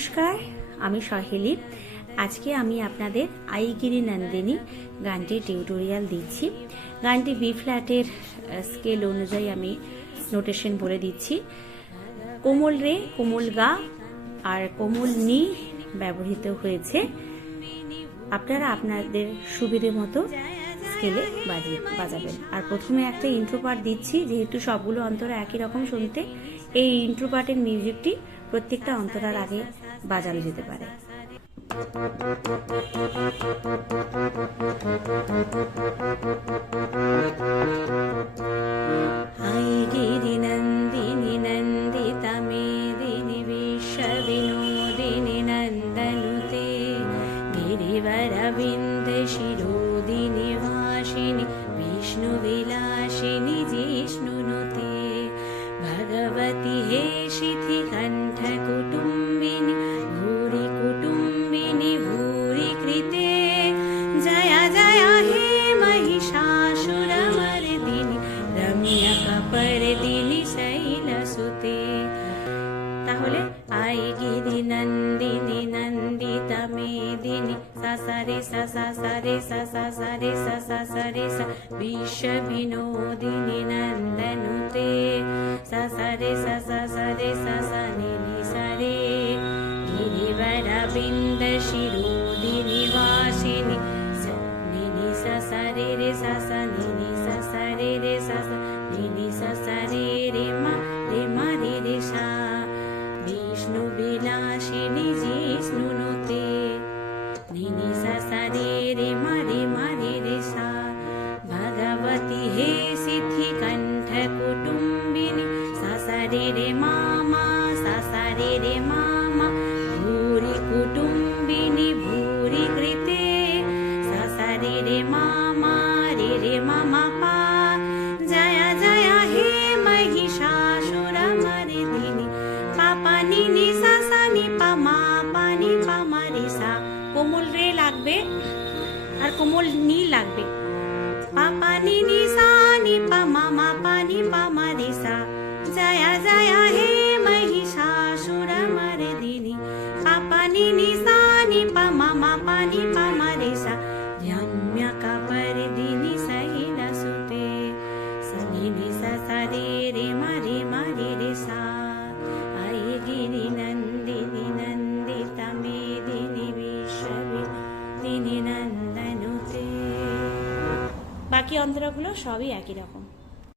নমস্কার, আমি সহেলি। আজকে আমি আপনাদের আইগিরি নন্দিনী গানটির টিউটোরিয়াল দিচ্ছি। গানটি বি ফ্ল্যাটের স্কেল অনুযায়ী আমি নোটেশন বলে দিচ্ছি। কোমল রে, কোমল গা আর কোমল নি ব্যবহৃত হয়েছে। আপনারা আপনাদের সুবিধে মতো স্কেলে বাজাবেন। আর প্রথমে একটা ইন্ট্রো পার্ট দিচ্ছি, যেহেতু সবগুলো অন্তরা একই রকম শুনতে। এই ইন্ট্রো পার্টের মিউজিকটি প্রত্যেকটা অন্তরার আগে বাজানো যেতে পারে। আইগিরি নন্দিনী নন্দিতা মেদিনী বিশ্ব বিনোদিনী নন্দনুতে গিরিবরবিন্দ শিরোদিনী ভাসিনী বিষ্ণু বিলাসিনী জিষ্ণুনুতে ভগবতী হে শিথি কণ্ঠ কুটুম্বিনী ভূরি কুটুম্বিনী ভূরি কৃতে জয়া জয়া হে महिषासुरमर्दिनी रम्यकपर्दिनी शैलसुते। তাহলে আইগিরি নন্দিনী নন্দিতা মেদিনী সা সা রে সা সা সা রে সা সা সা রে সা সা সা রে সা বিশ্ব বিনোদিনী নন্দনুতে সা সা রে সা সা সা রে সা সা নি নি সা রে গিরিবরবিন্দ শিরোদিনী ভাসিনী নি নি সা সা রে রে সা সা নি নি সা সা রে রে সা সা নি নি সা সা রে রে মা রে রে সা বিষ্ণু বিলাসিনী জিষ্ণুনুতে নি নি সা সা রে রে মা রে রে সা ভগবতী হে সিদ্ধি কণ্ঠ কুটুম্বিনী সা সা রে রে মা সা সা রে রে মা ভূরি কুটুম্বিনী ভূরি কৃতে সা সা রে রে মা রে মা পা জয়া জয়া হে महिषासुरमर्दिनी পাপা নি নি সা সা নি পা মা পা নি পা মা রে সা। কোমল রে লাগবে আর কোমল নি লাগবে। পাপা নি নি সা নি পা মা পা নি পা মা রে সা জয়া জয়া হে महिषासुरमर्दिनी পাপা নি নি সা নি পা মা পা নি পা মা রে সা রম্যকपर्दिनी शैलसुते নি নি সা সা রে রে মা রে সা আইগিরি নন্দিনী নন্দিতা মেদিনী বিশ্ব বিনোদিনী নন্দনুতে। বাকি অন্তরাগুলো সবই একই রকম।